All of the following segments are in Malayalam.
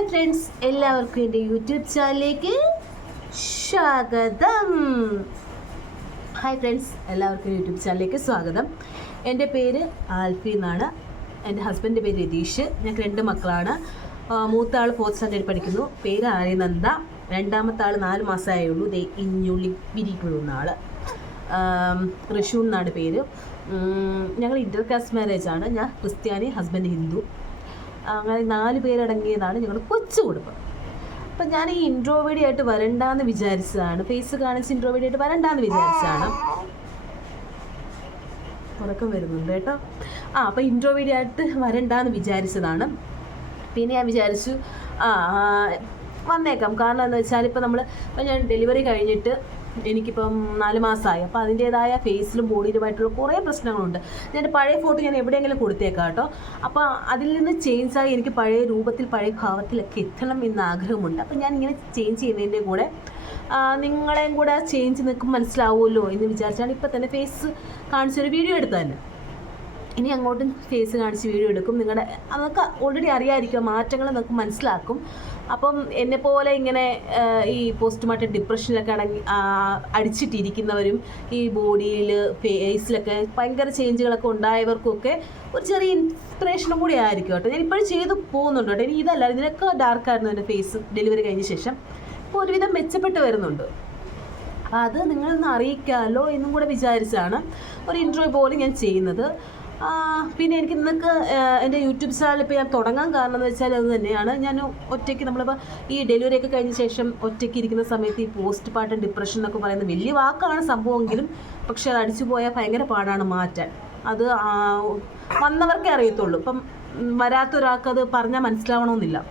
ഹായ് ഫ്രണ്ട്സ്, എല്ലാവർക്കും എൻ്റെ യൂട്യൂബ് ചാനലിലേക്ക് സ്വാഗതം. സ്വാഗതം. എൻ്റെ പേര് ആൽഫി എന്നാണ്. എൻ്റെ ഹസ്ബൻഡിൻ്റെ പേര് രതീഷ്. ഞങ്ങൾക്ക് 2 മക്കളാണ്. മൂത്ത ആൾ 4th സ്റ്റാൻഡേർഡ് പഠിക്കുന്നു. പേര് ആര്യനന്ദ. രണ്ടാമത്തെ ആൾ 4 മാസമായേ ഉള്ളൂ. ഇഞ്ഞുള്ളി വിരിക്കുന്ന ആൾ. ഋഷു എന്നാണ് പേര്. ഞങ്ങൾ ഇൻ്റർകാസ്റ്റ് മാരേജാണ്. ഞാൻ ക്രിസ്ത്യാനി, ഹസ്ബൻഡ് ഹിന്ദു. അങ്ങനെ 4 പേരടങ്ങിയതാണ് ഞങ്ങളുടെ കൊച്ചു കുടുംബം. അപ്പം ഞാൻ ഈ ഇൻട്രോവേഡി ആയിട്ട് വരണ്ടാന്ന് വിചാരിച്ചതാണ്. ഫേസ് കാണിച്ച് ഇൻട്രോവേഡി ആയിട്ട് വരണ്ടാന്ന് വിചാരിച്ചതാണ്. ഉറക്കം വരുന്നുണ്ട് കേട്ടോ. അപ്പം ഇൻട്രോവേഡി ആയിട്ട് വരണ്ടാന്ന് വിചാരിച്ചതാണ്. പിന്നെ ഞാൻ വിചാരിച്ചു വന്നേക്കാം. കാരണം എന്താ വെച്ചാൽ ഇപ്പം ഞാൻ ഡെലിവറി കഴിഞ്ഞിട്ട് എനിക്കിപ്പം 4 മാസമായി. അപ്പോൾ അതിൻ്റേതായ ഫേസിലും ബോഡിയിലുമായിട്ടുള്ള കുറേ പ്രശ്നങ്ങളുണ്ട്. ഞാൻ പഴയ ഫോട്ടോ ഞാൻ എവിടെയെങ്കിലും കൊടുത്തേക്കാം കേട്ടോ. അപ്പോൾ അതിൽ നിന്ന് ചേഞ്ചായി എനിക്ക് പഴയ രൂപത്തിൽ പഴയ ഭാവത്തിലൊക്കെ എത്തണം എന്ന ആഗ്രഹമുണ്ട്. അപ്പം ഞാൻ ഇങ്ങനെ ചേഞ്ച് ചെയ്യുന്നതിൻ്റെ കൂടെ നിങ്ങളെയും കൂടെ ചേഞ്ച് നിൽക്കും മനസ്സിലാവുമല്ലോ എന്ന് വിചാരിച്ചാണ് ഇപ്പം തന്നെ ഫേസ് കാണിച്ചൊരു വീഡിയോ എടുത്തു തന്നെ. ഇനി അങ്ങോട്ടും ഫേസ് കാണിച്ച് വീഡിയോ എടുക്കും. അതൊക്കെ ഓൾറെഡി അറിയാമായിരിക്കും, മാറ്റങ്ങൾ നിങ്ങൾക്ക് മനസ്സിലാക്കും. അപ്പം എന്നെപ്പോലെ ഇങ്ങനെ ഈ പോസ്റ്റ്മോർട്ടം ഡിപ്രഷനിലൊക്കെ അടിച്ചിട്ടിരിക്കുന്നവരും ഈ ബോഡിയിൽ ഫേസിലൊക്കെ ഭയങ്കര ചേഞ്ചുകളൊക്കെ ഉണ്ടായവർക്കൊക്കെ ഒരു ചെറിയ ഇൻസ്പിറേഷനും കൂടി ആയിരിക്കും കേട്ടോ. ഞാൻ ഇപ്പോഴും ചെയ്ത് പോകുന്നുണ്ട് കേട്ടോ. ഇനി ഇതല്ല, ഇതിനൊക്കെ ഡാർക്കായിരുന്നു എൻ്റെ ഫേസ് ഡെലിവറി കഴിഞ്ഞ ശേഷം. ഇപ്പോൾ ഒരുവിധം മെച്ചപ്പെട്ട് വരുന്നുണ്ട്. അപ്പോൾ അത് നിങ്ങളൊന്ന് അറിയിക്കാമല്ലോ എന്നും കൂടെ വിചാരിച്ചാണ് ഒരു ഇൻട്രോ പോലും ഞാൻ ചെയ്യുന്നത്. പിന്നെ എനിക്ക് നിങ്ങൾക്ക് എൻ്റെ യൂട്യൂബ് ചാനൽ ഇപ്പോൾ ഞാൻ തുടങ്ങാൻ കാരണം എന്ന് വെച്ചാൽ അത് തന്നെയാണ്. ഞാൻ ഒറ്റയ്ക്ക് നമ്മളിപ്പോൾ ഈ ഡെലിവറി ഒക്കെ കഴിഞ്ഞ ശേഷം ഒറ്റയ്ക്ക് ഇരിക്കുന്ന സമയത്ത് ഈ പോസ്റ്റ് പാർട്ടം ഡിപ്രഷൻ എന്നൊക്കെ പറയുന്നത് വലിയ വാക്കാണ് സംഭവമെങ്കിലും, പക്ഷെ അത് അടിച്ചു പോയാൽ ഭയങ്കര പാടാണ് മാറ്റാൻ. അത് വന്നവർക്കേ അറിയത്തുള്ളൂ. ഇപ്പം വരാത്ത ഒരാൾക്കത് പറഞ്ഞാൽ മനസ്സിലാവണമെന്നില്ല.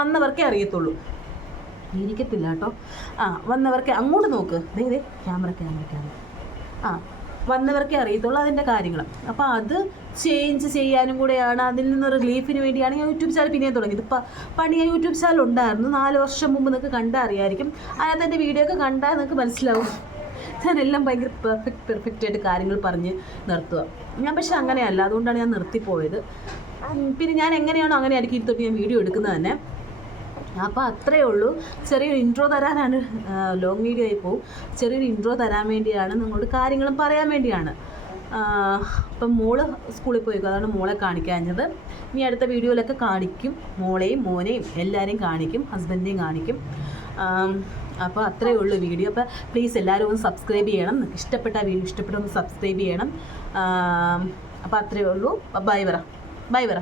വന്നവർക്കേ അറിയത്തുള്ളൂ. ഇരിക്കത്തില്ല കേട്ടോ. വന്നവർക്കേ അങ്ങോട്ട് നോക്ക്. ക്യാമറ വന്നവർക്കേ അറിയത്തുള്ളൂ അതിൻ്റെ കാര്യങ്ങൾ. അപ്പോൾ അത് ചേഞ്ച് ചെയ്യാനും കൂടെയാണ്, അതിൽ നിന്ന് റിലീഫിന് വേണ്ടിയാണ് ഞാൻ യൂട്യൂബ് ചാനൽ പിന്നെയും തുടങ്ങിയത്. പണ്ട് ഞാൻ യൂട്യൂബ് ചാനൽ ഉണ്ടായിരുന്നു 4 വർഷം മുമ്പ്. നിങ്ങൾക്ക് കണ്ടാൽ അറിയായിരിക്കും. അതിനകത്ത് എൻ്റെ വീഡിയോ ഒക്കെ കണ്ടാൽ നിങ്ങൾക്ക് മനസ്സിലാവും. ഞാനെല്ലാം ഭയങ്കര പെർഫെക്റ്റ് ആയിട്ട് കാര്യങ്ങൾ പറഞ്ഞ് നിർത്തുക. ഞാൻ പക്ഷെ അങ്ങനെയല്ല, അതുകൊണ്ടാണ് ഞാൻ നിർത്തിപ്പോയത്. പിന്നെ ഞാൻ എങ്ങനെയാണോ അങ്ങനെ ആയിരിക്കും ഇതൊക്കെ ഞാൻ വീഡിയോ എടുക്കുന്നത് തന്നെ. അപ്പോൾ അത്രയേ ഉള്ളൂ. ചെറിയൊരു ഇൻട്രോ തരാനാണ്. ലോങ് വീഡിയോ ആയി പോവും. ചെറിയൊരു ഇൻട്രോ തരാൻ വേണ്ടിയാണ്, നിങ്ങളോട് കാര്യങ്ങളും പറയാൻ വേണ്ടിയാണ്. അപ്പം മോള് സ്കൂളിൽ പോയിക്കും, അതാണ് മോളെ കാണിക്കാഞ്ഞത്. ഇനി അടുത്ത വീഡിയോയിലൊക്കെ കാണിക്കും. മോളെയും മോനെയും എല്ലാവരെയും കാണിക്കും, ഹസ്ബൻഡിനെയും കാണിക്കും. അപ്പോൾ അത്രയേ ഉള്ളൂ വീഡിയോ. അപ്പോൾ പ്ലീസ് എല്ലാവരും ഒന്ന് സബ്സ്ക്രൈബ് ചെയ്യണം. ഇഷ്ടപ്പെട്ട വീഡിയോ ഒന്ന് സബ്സ്ക്രൈബ് ചെയ്യണം. അപ്പോൾ അത്രയേ ഉള്ളൂ. ബൈ പറ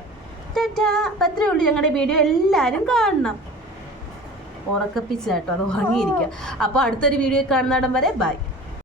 ടാറ്റാ. അപ്പോൾ അത്രയേ ഉള്ളൂ ഞങ്ങളുടെ വീഡിയോ. എല്ലാവരും കാണണം. ഉറക്കപ്പിച്ചാട്ടോ, അത് ഉറങ്ങിയിരിക്കുക. അപ്പോൾ അടുത്തൊരു വീഡിയോ കാണുന്നിടം വരെ ബൈ.